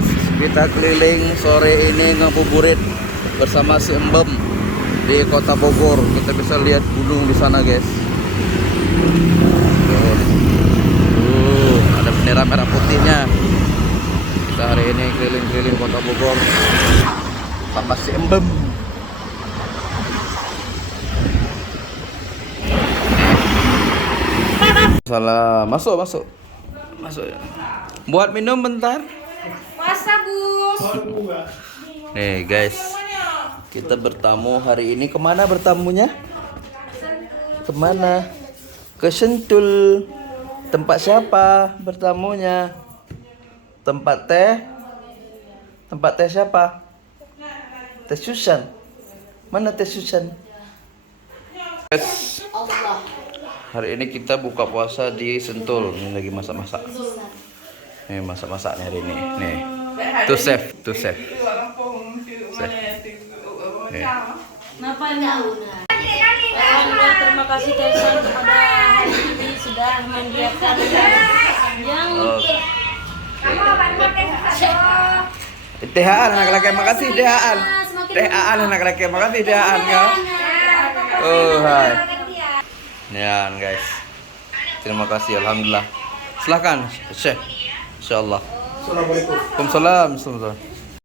guys, kita keliling sore ini ngabuburit bersama si Embem di Kota Bogor. Kita bisa lihat gunung di sana guys. Ada bendera merah putihnya. Kita hari ini keliling-keliling Kota Bogor sama si Embem. Salah, masuk ya. Buat minum bentar. Puasa, Gus. Nih guys, kita bertamu hari ini. Kemana bertamunya? Kemana? Ke Sentul. Tempat siapa bertamunya? Tempat teh? Tempat teh siapa? Teh Susan. Mana Teh Susan? Guys, hari ini kita buka puasa di Sentul. Ini lagi masak-masak. Nih masak-masaknya hari ini. Nih. Tuh chef. Nih. Terima kasih Tesan kepada hari ini sudah membiarkan yang THA anak laki makasih THA. THA anak laki makasih THA ya. Oh hai. Ya guys. Terima kasih alhamdulillah. Silakan Syekh. Insyaallah. Assalamualaikum. Waalaikumsalam.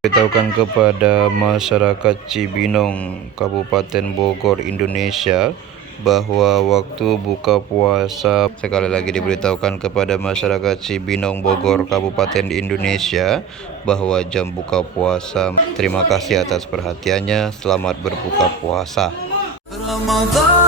Beritahukan kepada masyarakat Cibinong, Kabupaten Bogor, Indonesia bahwa waktu buka puasa, sekali lagi diberitahukan kepada masyarakat Cibinong, Bogor, Kabupaten Indonesia bahwa jam buka puasa. Terima kasih atas perhatiannya. Selamat berbuka puasa. Ramadan.